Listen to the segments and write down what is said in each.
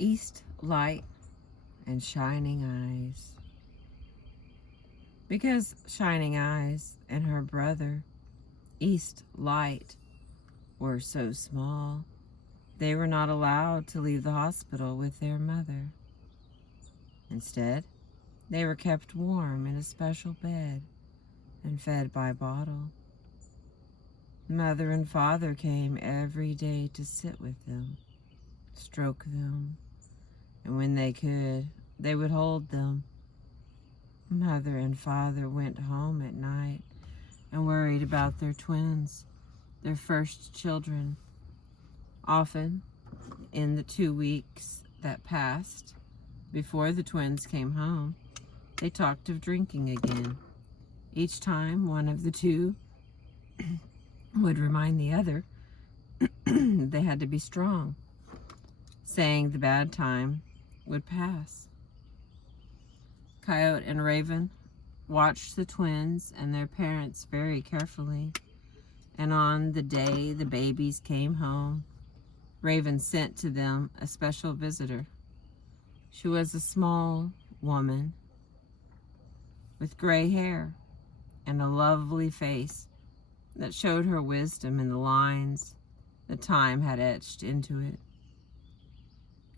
East Light and Shining Eyes. Because Shining Eyes and her brother, East Light, were so small, they were not allowed to leave the hospital with their mother. Instead, they were kept warm in a special bed and fed by bottle. Mother and father came every day to sit with them, stroke them, and when they could, they would hold them. Mother and father went home at night and worried about their twins, their first children. Often, in the 2 weeks that passed before the twins came home, they talked of drinking again. Each time one of the two would remind the other they had to be strong, saying the bad time would pass. Coyote and Raven watched the twins and their parents very carefully, and on the day the babies came home, Raven sent to them a special visitor. She was a small woman with gray hair and a lovely face that showed her wisdom in the lines that time had etched into it.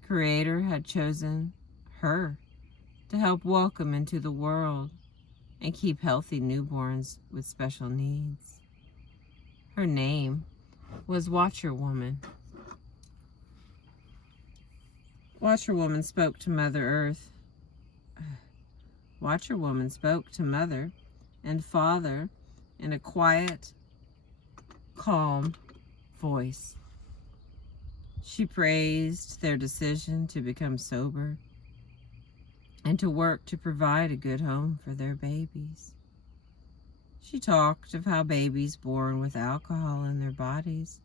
Creator had chosen her to help welcome into the world and keep healthy newborns with special needs. Her name was Watcher Woman. Watcher Woman spoke to Mother Earth. Watcher Woman spoke to Mother and Father in a quiet, calm voice. She praised their decision to become sober and to work to provide a good home for their babies. She talked of how babies born with alcohol in their bodies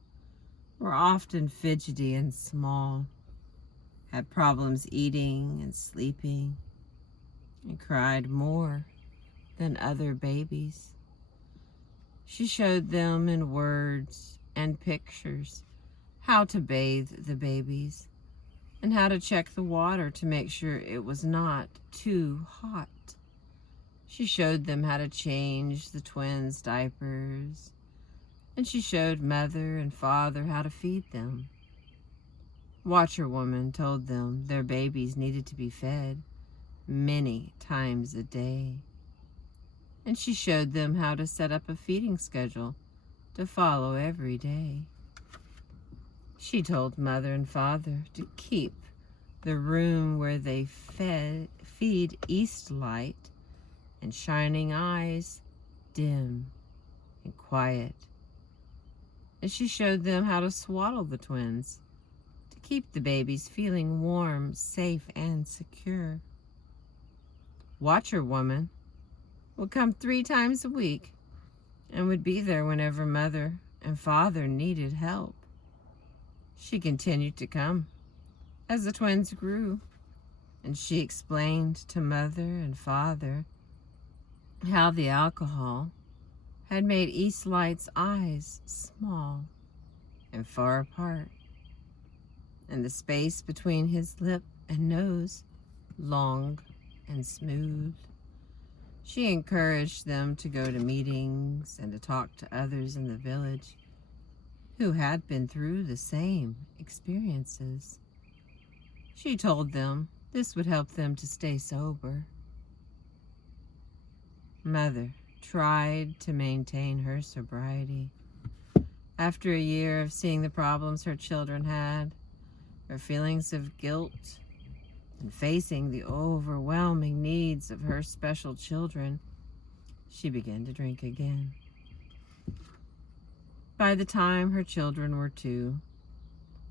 were often fidgety and small, had problems eating and sleeping, and cried more than other babies. She showed them in words and pictures how to bathe the babies and how to check the water to make sure it was not too hot. She showed them how to change the twins' diapers, and she showed Mother and Father how to feed them. Watcher Woman told them their babies needed to be fed many times a day, and she showed them how to set up a feeding schedule to follow every day. She told Mother and Father to keep the room where they feed East Light and Shining Eyes dim and quiet, and she showed them how to swaddle the twins to keep the babies feeling warm, safe, and secure. Watcher Woman would come 3 times a week and would be there whenever Mother and Father needed help. She continued to come as the twins grew, and she explained to Mother and Father how the alcohol had made East Light's eyes small and far apart, and the space between his lip and nose long and smooth. She encouraged them to go to meetings and to talk to others in the village who had been through the same experiences. She told them this would help them to stay sober. Mother tried to maintain her sobriety. After a year of seeing the problems her children had, her feelings of guilt, and facing the overwhelming needs of her special children, she began to drink again. By the time her children were 2,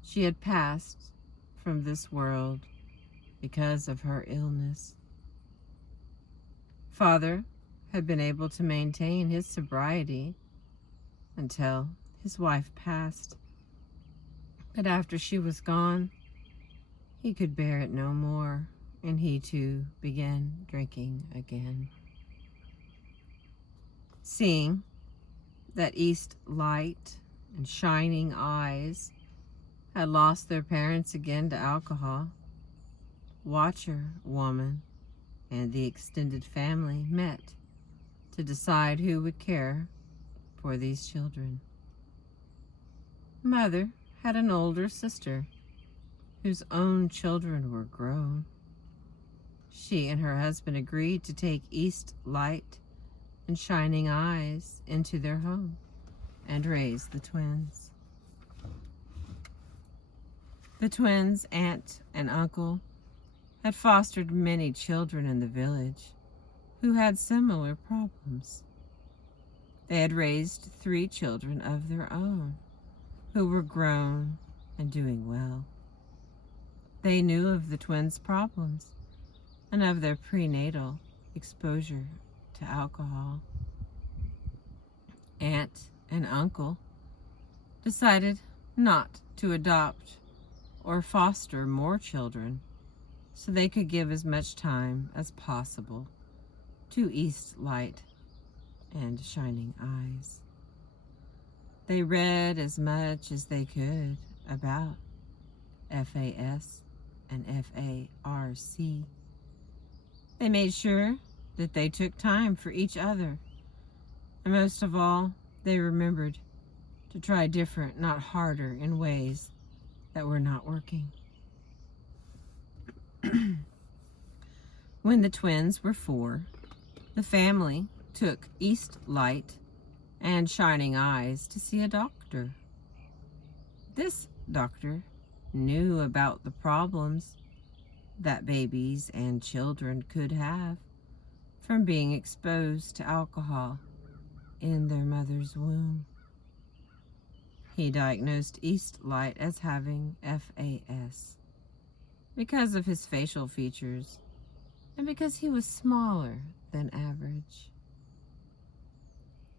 she had passed from this world because of her illness. Father had been able to maintain his sobriety until his wife passed, but after she was gone, he could bear it no more, and he too began drinking again. Seeing that East Light and Shining Eyes had lost their parents again to alcohol, watcher-woman and the extended family met to decide who would care for these children. Mother had an older sister whose own children were grown. She and her husband agreed to take East Light and Shining Eyes into their home and raise the twins. The twins' aunt and uncle had fostered many children in the village who had similar problems. They had raised 3 children of their own who were grown and doing well. They knew of the twins' problems and of their prenatal exposure to alcohol. Aunt and uncle decided not to adopt or foster more children so they could give as much time as possible to East Light and Shining Eyes. They read as much as they could about FAS and FARC. They made sure that they took time for each other. And most of all, they remembered to try different, not harder, in ways that were not working. When the twins were 4, the family took East Light and Shining Eyes to see a doctor. This doctor knew about the problems that babies and children could have from being exposed to alcohol in their mother's womb. He diagnosed East Light as having FAS because of his facial features and because he was smaller than average.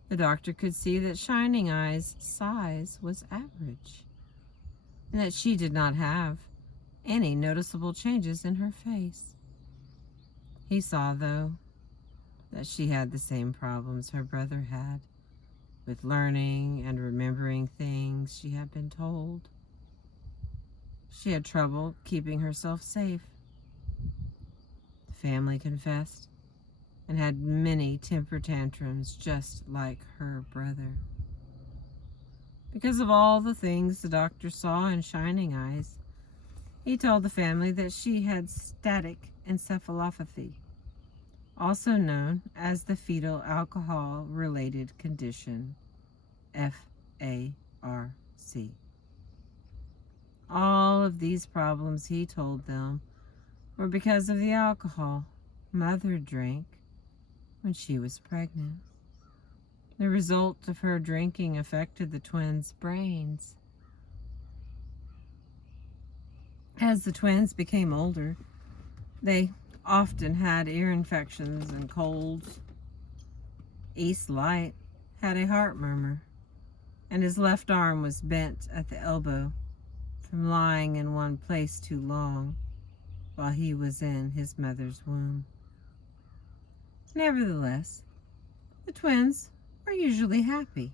The doctor could see that Shining Eyes' size was average and that she did not have any noticeable changes in her face. He saw, though, that she had the same problems her brother had with learning and remembering things she had been told. She had trouble keeping herself safe. The family confessed and had many temper tantrums just like her brother. Because of all the things the doctor saw in Shining Eyes, he told the family that she had static encephalopathy, also known as the fetal alcohol-related condition, FARC. All of these problems, he told them, were because of the alcohol Mother drank when she was pregnant. The result of her drinking affected the twins' brains. As the twins became older, they often had ear infections and colds. East Light had a heart murmur, and his left arm was bent at the elbow from lying in one place too long while he was in his mother's womb. Nevertheless, the twins were usually happy.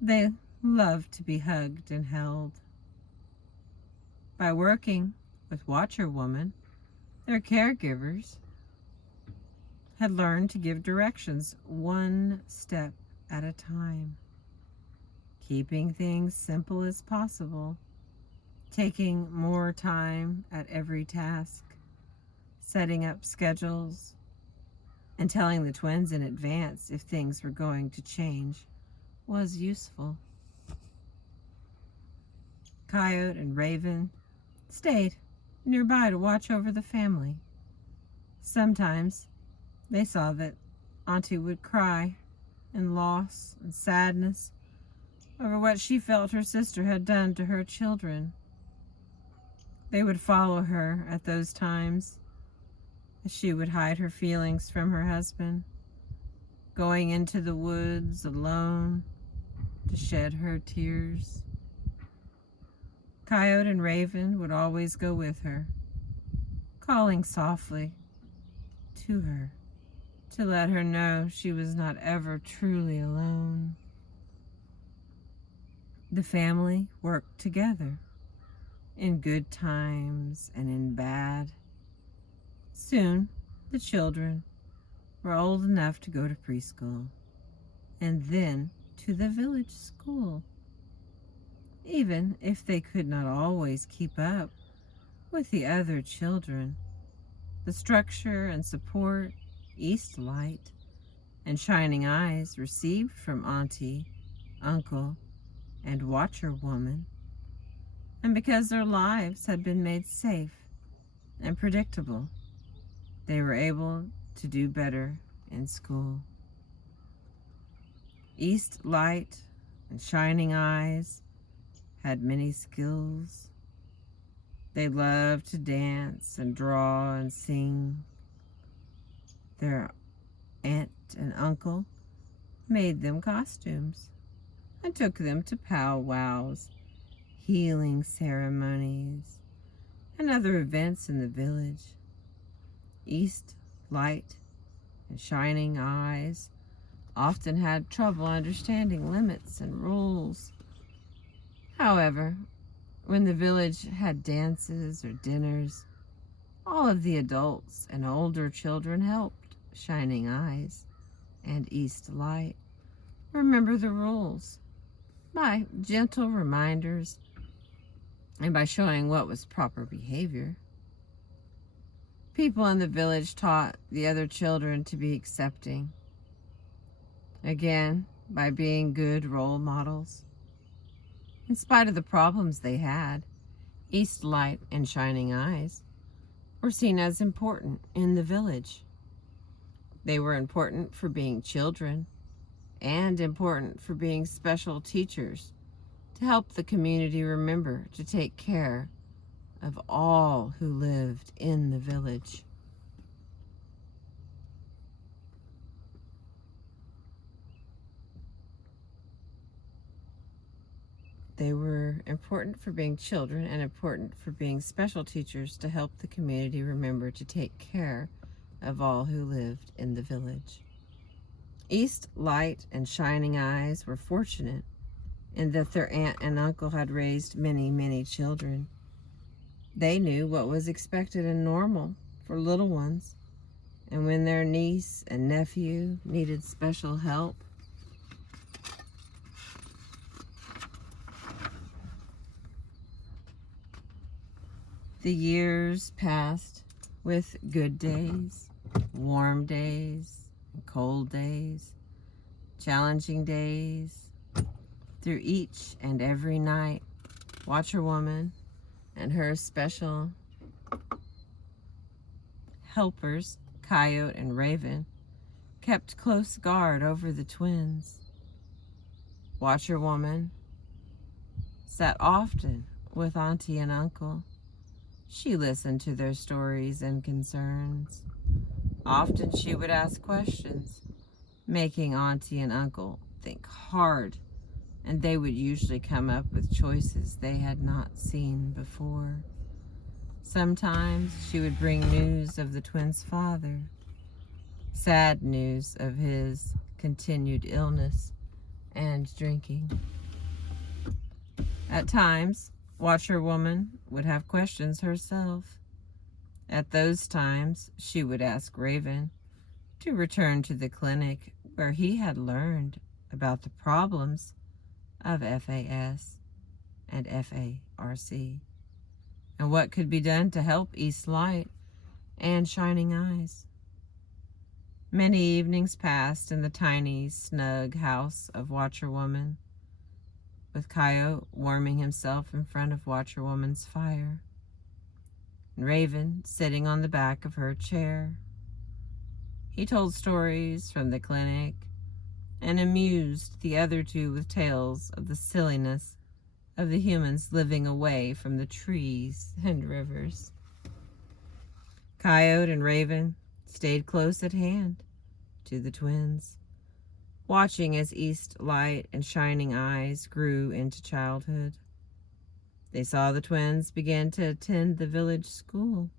They loved to be hugged and held. By working with Watcher Woman, their caregivers had learned to give directions one step at a time, keeping things simple as possible, taking more time at every task, setting up schedules, and telling the twins in advance if things were going to change was useful. Coyote and Raven stayed nearby to watch over the family. Sometimes they saw that Auntie would cry in loss and sadness over what she felt her sister had done to her children. They would follow her at those times as she would hide her feelings from her husband, going into the woods alone to shed her tears. Coyote and Raven would always go with her, calling softly to her to let her know she was not ever truly alone. The family worked together in good times and in bad. Soon, the children were old enough to go to preschool and then to the village school. Even if they could not always keep up with the other children, the structure and support East Light and Shining Eyes received from Auntie, Uncle, and Watcher Woman, and because their lives had been made safe and predictable, they were able to do better in school. East Light and Shining Eyes had many skills. They loved to dance and draw and sing. Their aunt and uncle made them costumes and took them to powwows, healing ceremonies, and other events in the village. East Light and Shining Eyes often had trouble understanding limits and rules. However, when the village had dances or dinners, all of the adults and older children helped Shining Eyes and East Light remember the rules by gentle reminders and by showing what was proper behavior. People in the village taught the other children to be accepting, again, by being good role models. In spite of the problems they had, East Light and Shining Eyes were seen as important in the village. They were important for being children and important for being special teachers to help the community remember to take care of all who lived in the village. They were important for being children and important for being special teachers to help the community remember to take care of all who lived in the village. East Light and Shining Eyes were fortunate in that their aunt and uncle had raised many, many children. They knew what was expected and normal for little ones, and when their niece and nephew needed special help, the years passed with good days, warm days, cold days, challenging days. Through each and every night, Watcher Woman and her special helpers, Coyote and Raven, kept close guard over the twins. Watcher Woman sat often with Auntie and Uncle. She listened to their stories and concerns. Often she would ask questions, making Auntie and Uncle think hard, and they would usually come up with choices they had not seen before. Sometimes she would bring news of the twins' father, sad news of his continued illness and drinking. At times, Watcher Woman would have questions herself. At those times, she would ask Raven to return to the clinic where he had learned about the problems of FAS and FARC and what could be done to help East Light and Shining Eyes. Many evenings passed in the tiny, snug house of Watcher Woman, with Coyote warming himself in front of Watcher Woman's fire, and Raven sitting on the back of her chair. He told stories from the clinic and amused the other two with tales of the silliness of the humans living away from the trees and rivers. Coyote and Raven stayed close at hand to the twins, watching as East Light and Shining Eyes grew into childhood. They saw the twins begin to attend the village school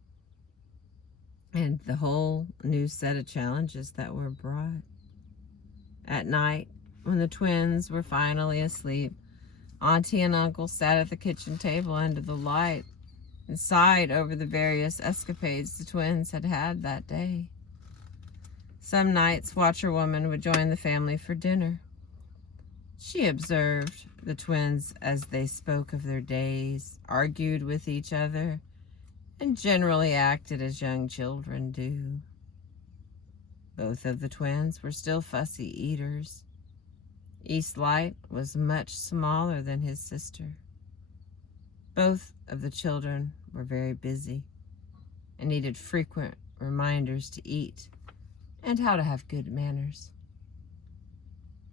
and the whole new set of challenges that were brought. At night, when the twins were finally asleep, Auntie and Uncle sat at the kitchen table under the light and sighed over the various escapades the twins had had that day. Some nights, Watcherwoman would join the family for dinner. She observed the twins as they spoke of their days, argued with each other, and generally acted as young children do. Both of the twins were still fussy eaters. Eastlight was much smaller than his sister. Both of the children were very busy and needed frequent reminders to eat and how to have good manners.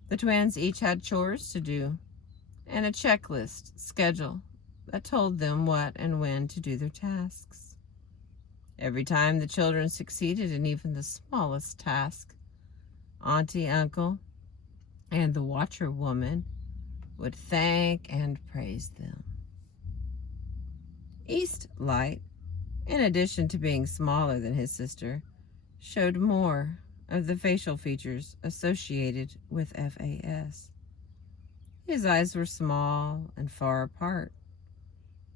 The twins each had chores to do and a checklist schedule that told them what and when to do their tasks. Every time the children succeeded in even the smallest task, Auntie, Uncle, and the Watcherwoman would thank and praise them. Eastlight, in addition to being smaller than his sister, showed more of the facial features associated with FAS. His eyes were small and far apart.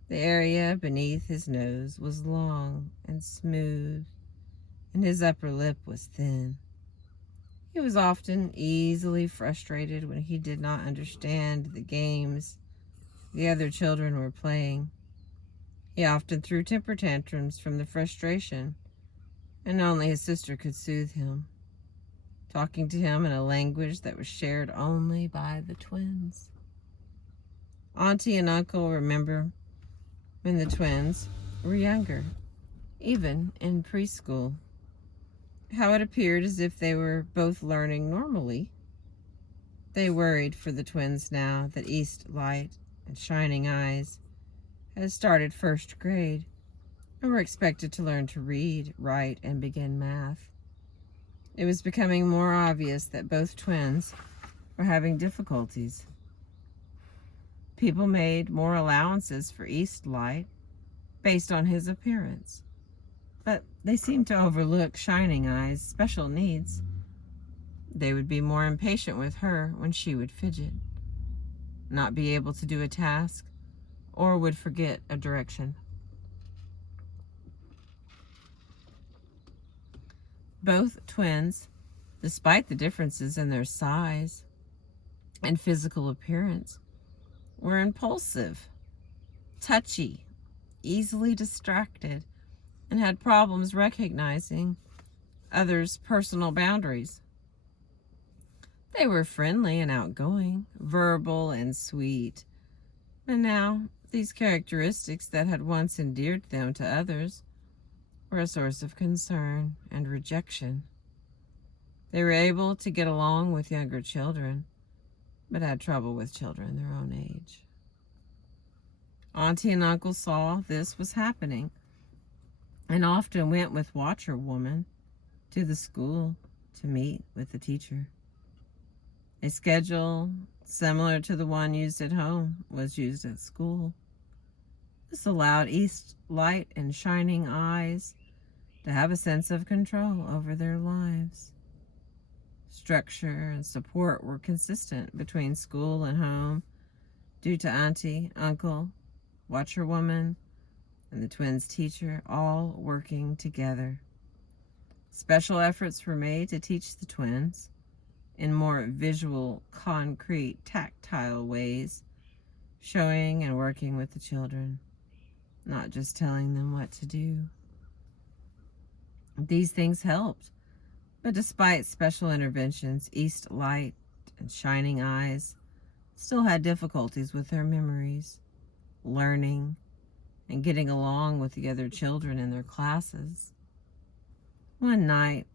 The area beneath his nose was long and smooth, and his upper lip was thin. He was often easily frustrated when he did not understand the games the other children were playing. He often threw temper tantrums from the frustration, and only his sister could soothe him, talking to him in a language that was shared only by the twins. Auntie and Uncle remember when the twins were younger, even in preschool, how it appeared as if they were both learning normally. They worried for the twins now that Eastlight and Shining Eyes had started first grade and were expected to learn to read, write, and begin math. It was becoming more obvious that both twins were having difficulties. People made more allowances for Eastlight based on his appearance, but they seemed to overlook Shining Eyes' special needs. They would be more impatient with her when she would fidget, not be able to do a task, or would forget a direction. Both twins, despite the differences in their size and physical appearance, were impulsive, touchy, easily distracted, and had problems recognizing others' personal boundaries. They were friendly and outgoing, verbal and sweet, and now these characteristics that had once endeared them to others were a source of concern and rejection. They were able to get along with younger children, but had trouble with children their own age. Auntie and Uncle saw this was happening and often went with Watcherwoman to the school to meet with the teacher. A schedule similar to the one used at home was used at school. This allowed Eastlight and Shining Eyes to have a sense of control over their lives. Structure and support were consistent between school and home due to Auntie, Uncle, Watcherwoman, and the twins' teacher all working together. Special efforts were made to teach the twins in more visual, concrete, tactile ways, showing and working with the children, not just telling them what to do. These things helped, but despite special interventions, Eastlight and Shining Eyes still had difficulties with their memories, learning, and getting along with the other children in their classes. One night,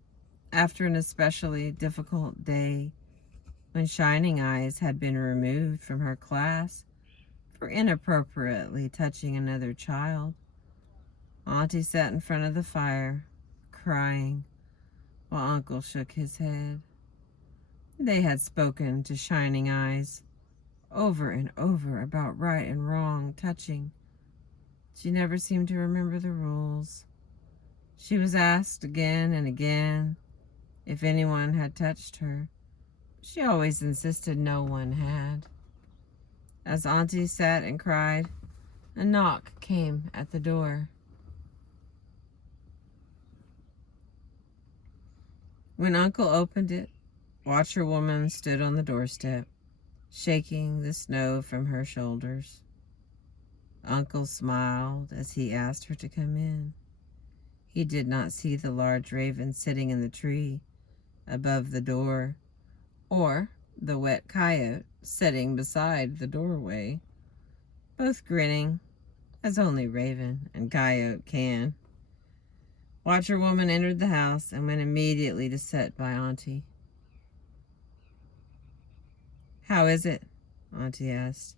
after an especially difficult day, when Shining Eyes had been removed from her class for inappropriately touching another child, Auntie sat in front of the fire, crying, while Uncle shook his head. They had spoken to Shining Eyes over and over about right and wrong touching. She never seemed to remember the rules. She was asked again and again if anyone had touched her. She always insisted no one had. As Auntie sat and cried, a knock came at the door. When Uncle opened it, Watcher-woman stood on the doorstep, shaking the snow from her shoulders. Uncle smiled as he asked her to come in. He did not see the large raven sitting in the tree above the door, or the wet coyote sitting beside the doorway, both grinning as only raven and coyote can. Watcher-woman entered the house and went immediately to sit by Auntie. "How is it," Auntie asked,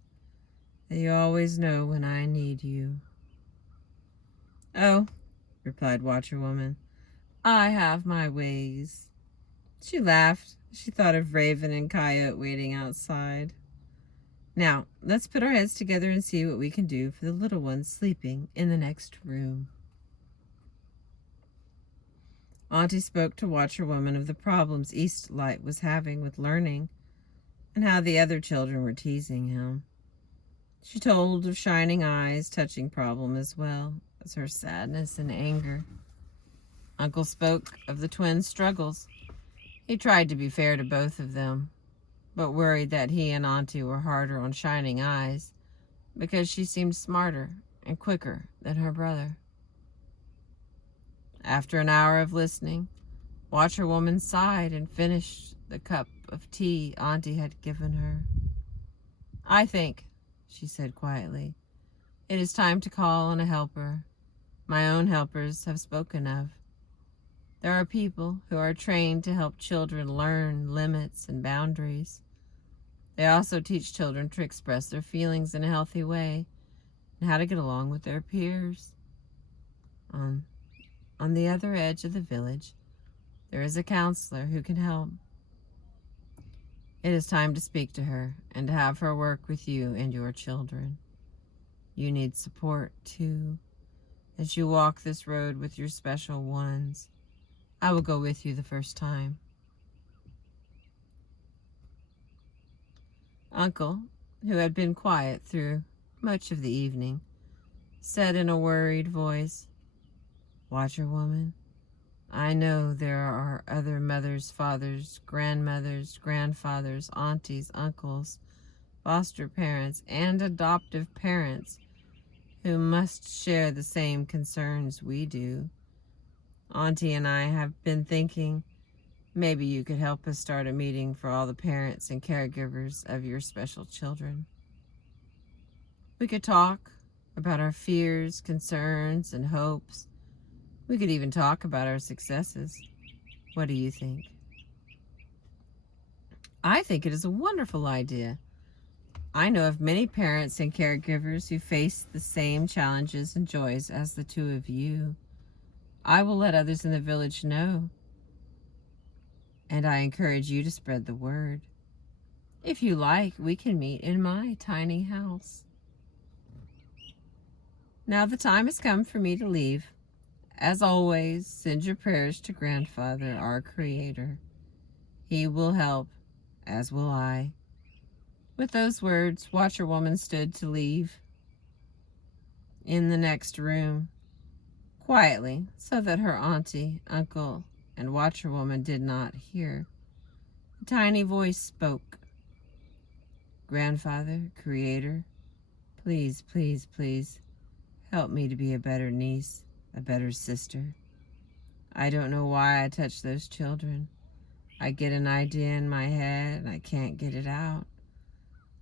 "that you always know when I need you?" "Oh," replied Watcher-woman, "I have my ways." She laughed. She thought of Raven and Coyote waiting outside. "Now, let's put our heads together and see what we can do for the little ones sleeping in the next room." Auntie spoke to Watcher-woman of the problems Eastlight was having with learning and how the other children were teasing him. She told of Shining Eyes' touching problem as well as her sadness and anger. Uncle spoke of the twins' struggles. He tried to be fair to both of them, but worried that he and Auntie were harder on Shining Eyes because she seemed smarter and quicker than her brother. After an hour of listening, Watcher-woman sighed and finished the cup of tea Auntie had given her. "I think," she said quietly, "it is time to call on a helper my own helpers have spoken of. There are people who are trained to help children learn limits and boundaries. They also teach children to express their feelings in a healthy way and how to get along with their peers. On the other edge of the village, there is a counselor who can help. It is time to speak to her and to have her work with you and your children. You need support, too, as you walk this road with your special ones. I will go with you the first time." Uncle, who had been quiet through much of the evening, said in a worried voice, "Watcher-woman, I know there are other mothers, fathers, grandmothers, grandfathers, aunties, uncles, foster parents, and adoptive parents who must share the same concerns we do. Auntie and I have been thinking maybe you could help us start a meeting for all the parents and caregivers of your special children. We could talk about our fears, concerns, and hopes. We could even talk about our successes. What do you think?" "I think it is a wonderful idea. I know of many parents and caregivers who face the same challenges and joys as the two of you. I will let others in the village know, and I encourage you to spread the word. If you like, we can meet in my tiny house. Now the time has come for me to leave. As always, send your prayers to Grandfather, our Creator. He will help, as will I." With those words, Watcher-woman stood to leave. In the next room, quietly, so that her auntie, uncle, and Watcher-woman did not hear, a tiny voice spoke. "Grandfather, Creator, please, please, please, help me to be a better niece, a better sister. I don't know why I touch those children. I get an idea in my head and I can't get it out.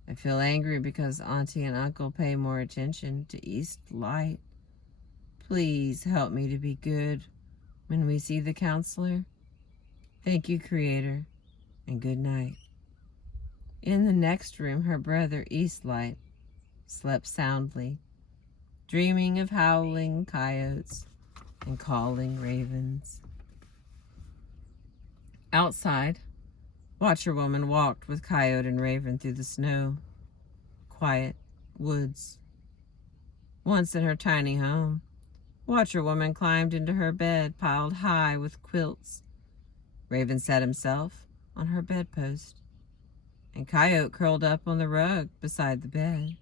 I feel angry because Auntie and Uncle pay more attention to Eastlight. Please help me to be good when we see the counselor. Thank you, Creator, and good night." In the next room, her brother Eastlight slept soundly, dreaming of howling coyotes and calling ravens. Outside, Watcher-woman walked with Coyote and Raven through the snow, quiet woods. Once in her tiny home, Watcher-woman climbed into her bed piled high with quilts. Raven sat himself on her bedpost and Coyote curled up on the rug beside the bed.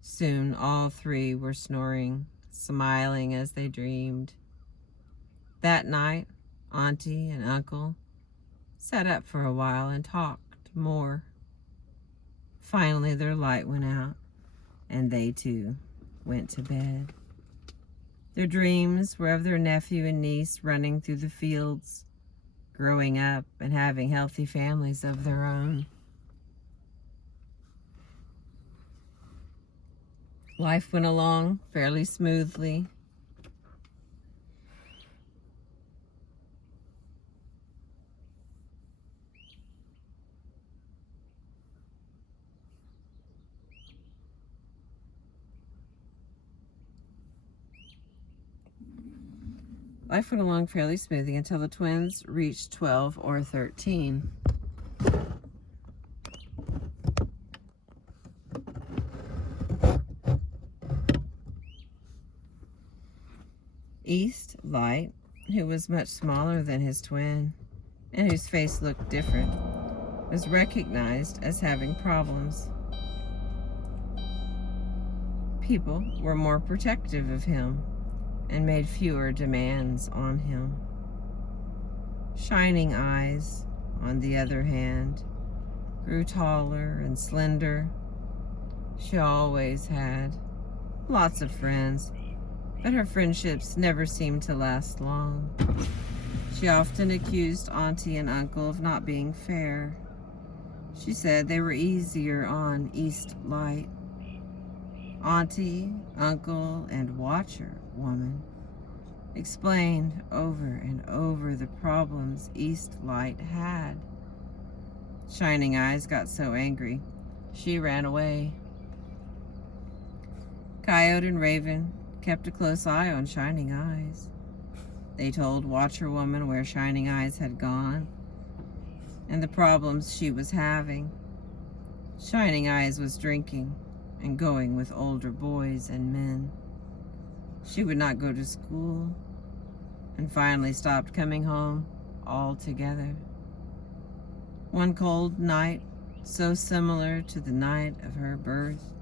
Soon all three were snoring, smiling as they dreamed. That night, Auntie and Uncle sat up for a while and talked more. Finally, their light went out, and they too went to bed. Their dreams were of their nephew and niece running through the fields, growing up and having healthy families of their own. Life went along fairly smoothly. Life went along fairly smoothly until the twins reached 12 or 13. East Light, who was much smaller than his twin and whose face looked different, was recognized as having problems. People were more protective of him and made fewer demands on him. Shining Eyes, on the other hand, grew taller and slender. She always had lots of friends, but her friendships never seemed to last long. She often accused Auntie and Uncle of not being fair. She said they were easier on East Light. Auntie, Uncle, and Watcher Woman explained over and over the problems East Light had. Shining Eyes got so angry, she ran away. Coyote and Raven kept a close eye on Shining Eyes. They told Watcher Woman where Shining Eyes had gone and the problems she was having. Shining Eyes was drinking and going with older boys and men. She would not go to school and finally stopped coming home altogether. One cold night, so similar to the night of her birth,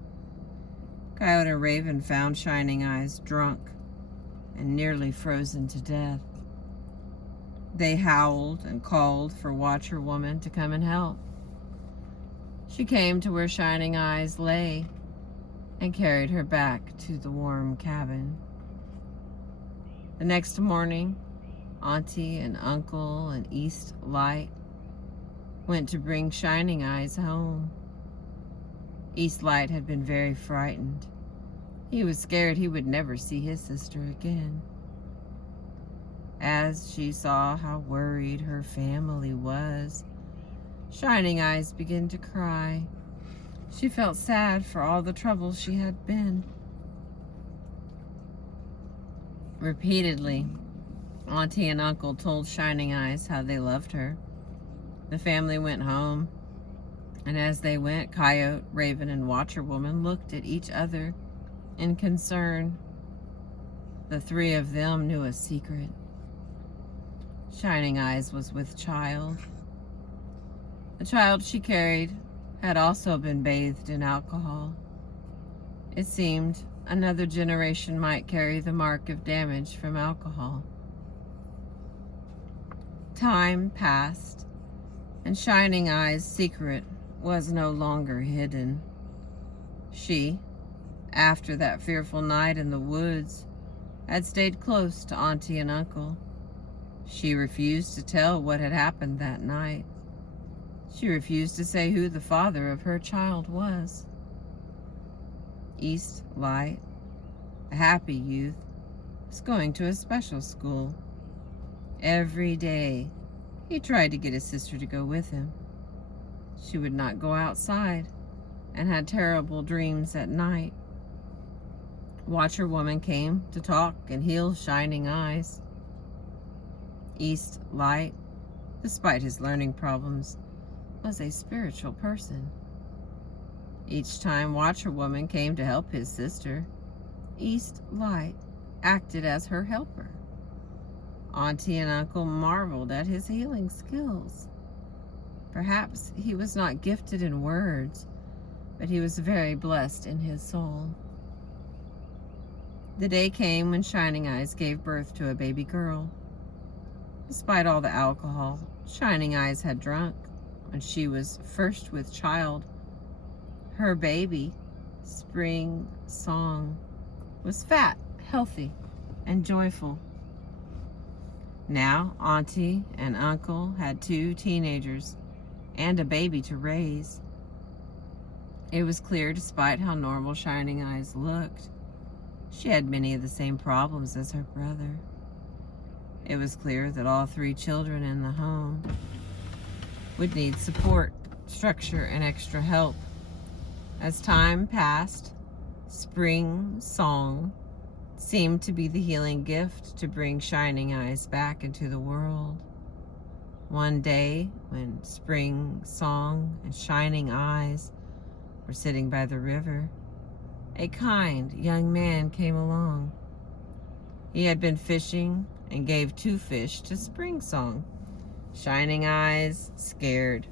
Coyote and Raven found Shining Eyes drunk and nearly frozen to death. They howled and called for Watcher Woman to come and help. She came to where Shining Eyes lay and carried her back to the warm cabin. The next morning, Auntie and Uncle and East Light went to bring Shining Eyes home. East Light had been very frightened. He was scared he would never see his sister again. As she saw how worried her family was, Shining Eyes began to cry. She felt sad for all the trouble she had been. Repeatedly, Auntie and Uncle told Shining Eyes how they loved her. The family went home, and as they went, Coyote, Raven, and Watcher Woman looked at each other in concern. The three of them knew a secret. Shining Eyes was with child. The child she carried had also been bathed in alcohol. It seemed another generation might carry the mark of damage from alcohol. Time passed, and Shining Eyes' secret was no longer hidden. She, after that fearful night in the woods, had stayed close to Auntie and Uncle. She refused to tell what had happened that night. She refused to say who the father of her child was. East Light, a happy youth, was going to a special school. Every day, he tried to get his sister to go with him. She would not go outside and had terrible dreams at night. Watcher Woman came to talk and heal Shining Eyes. East Light, despite his learning problems, was a spiritual person. Each time Watcher Woman came to help his sister, East Light acted as her helper. Auntie and Uncle marveled at his healing skills. Perhaps he was not gifted in words, but he was very blessed in his soul. The day came when Shining Eyes gave birth to a baby girl. Despite all the alcohol Shining Eyes had drunk when she was first with child, her baby, Spring Song, was fat, healthy, and joyful. Now, Auntie and Uncle had 2 teenagers and a baby to raise. It was clear, despite how normal Shining Eyes looked, she had many of the same problems as her brother. It was clear that all 3 children in the home would need support, structure, and extra help. As time passed, Spring Song seemed to be the healing gift to bring Shining Eyes back into the world. One day, when Spring Song and Shining Eyes were sitting by the river, a kind young man came along. He had been fishing and gave 2 fish to Spring Song. Shining Eyes, scared,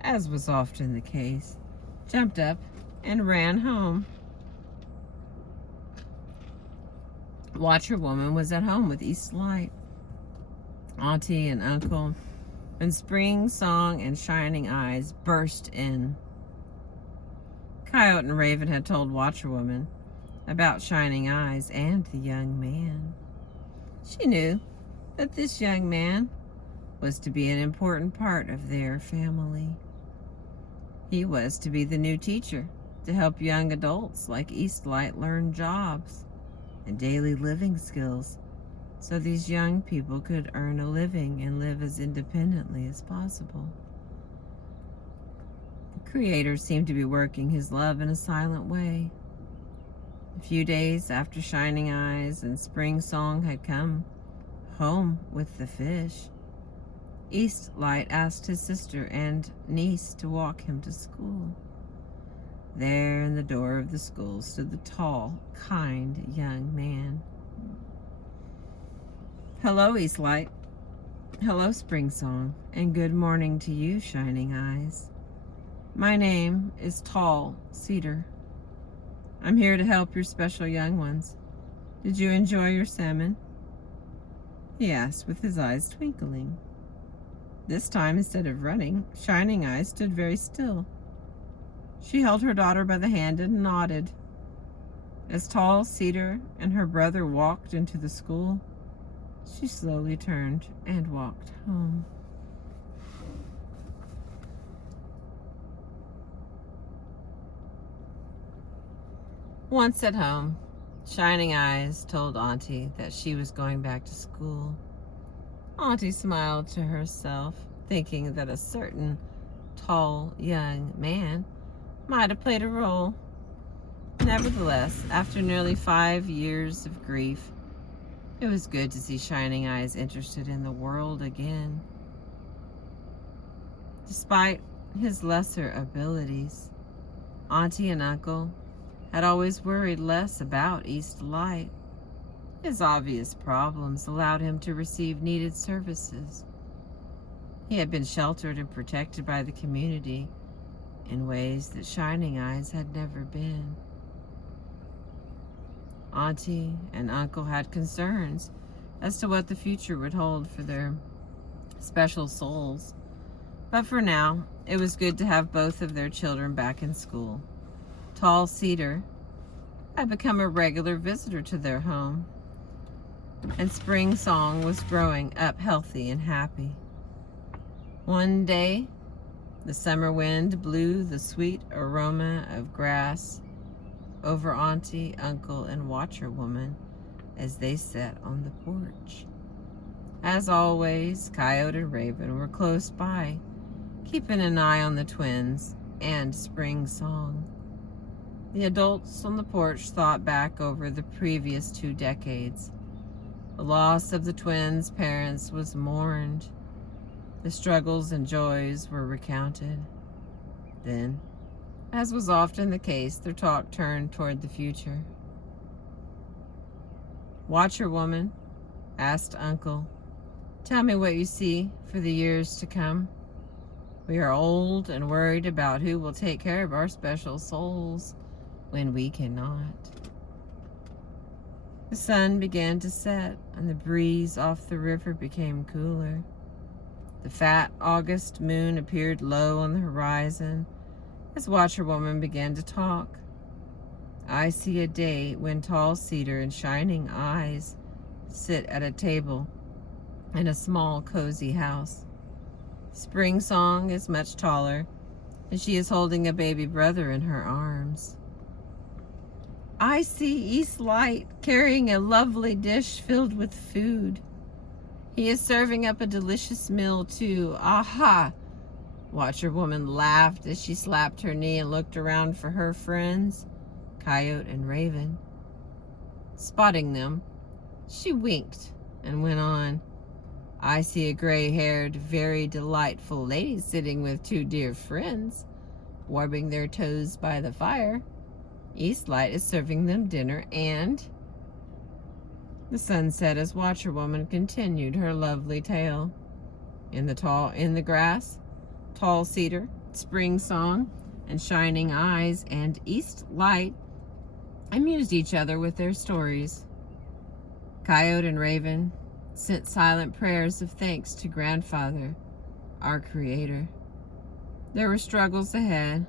as was often the case, jumped up and ran home. Watcher Woman was at home with East Light, Auntie and Uncle, when Spring Song and Shining Eyes burst in. Coyote and Raven had told Watcher Woman about Shining Eyes and the young man. She knew that this young man was to be an important part of their family. He was to be the new teacher to help young adults like East Light learn jobs and daily living skills so these young people could earn a living and live as independently as possible. The Creator seemed to be working his love in a silent way. A few days after Shining Eyes and Spring Song had come home with the fish, East Light asked his sister and niece to walk him to school. There in the door of the school stood the tall, kind young man. "Hello, East Light. Hello, Spring Song, and good morning to you, Shining Eyes. My name is Tall Cedar. I'm here to help your special young ones. Did you enjoy your salmon?" he asked with his eyes twinkling. This time, instead of running, Shining Eyes stood very still. She held her daughter by the hand and nodded. As Tall Cedar and her brother walked into the school, she slowly turned and walked home. Once at home, Shining Eyes told Auntie that she was going back to school. Auntie smiled to herself, thinking that a certain tall young man might have played a role. Nevertheless, after nearly 5 years of grief, it was good to see Shining Eyes interested in the world again. Despite his lesser abilities, Auntie and Uncle had always worried less about East Light. His obvious problems allowed him to receive needed services. He had been sheltered and protected by the community in ways that Shining Eyes had never been. Auntie and Uncle had concerns as to what the future would hold for their special souls. But for now, it was good to have both of their children back in school. Tall Cedar had become a regular visitor to their home, and Spring Song was growing up healthy and happy. One day, the summer wind blew the sweet aroma of grass over Auntie, Uncle, and Watcher Woman as they sat on the porch. As always, Coyote and Raven were close by, keeping an eye on the twins and Spring Song. The adults on the porch thought back over the previous 2 decades. The loss of the twins' parents was mourned. The struggles and joys were recounted. Then, as was often the case, their talk turned toward the future. "Watcher Woman," asked Uncle, "tell me what you see for the years to come." We are old and worried about who will take care of our special souls when we cannot. The sun began to set, and the breeze off the river became cooler. The fat August moon appeared low on the horizon as Watcherwoman began to talk. I see a day when tall Cedar and shining eyes sit at a table in a small, cozy house. Spring Song is much taller, and she is holding a baby brother in her arms. I see East Light carrying a lovely dish filled with food. He is serving up a delicious meal too. Aha! Watcherwoman laughed as she slapped her knee and looked around for her friends, Coyote and Raven. Spotting them, she winked and went on. I see a gray-haired, very delightful lady sitting with two dear friends, warming their toes by the fire. Eastlight is serving them dinner, and the sun set as Watcherwoman continued her lovely tale. In the grass, tall Cedar, Spring Song, and Shining Eyes, and East Light amused each other with their stories. Coyote and Raven sent silent prayers of thanks to Grandfather, our Creator. There were struggles ahead,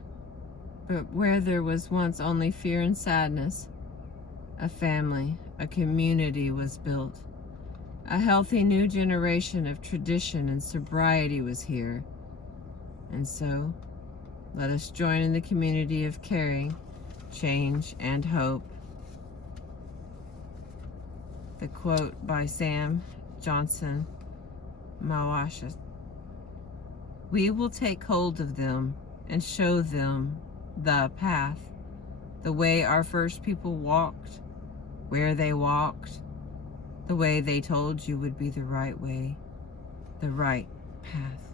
but where there was once only fear and sadness, a family, a community was built. A healthy new generation of tradition and sobriety was here. And so, let us join in the community of caring, change, and hope. The quote by Sam Johnson Mawasha. We will take hold of them and show them the path, the way our first people walked, where they walked, the way they told you would be the right way, the right path.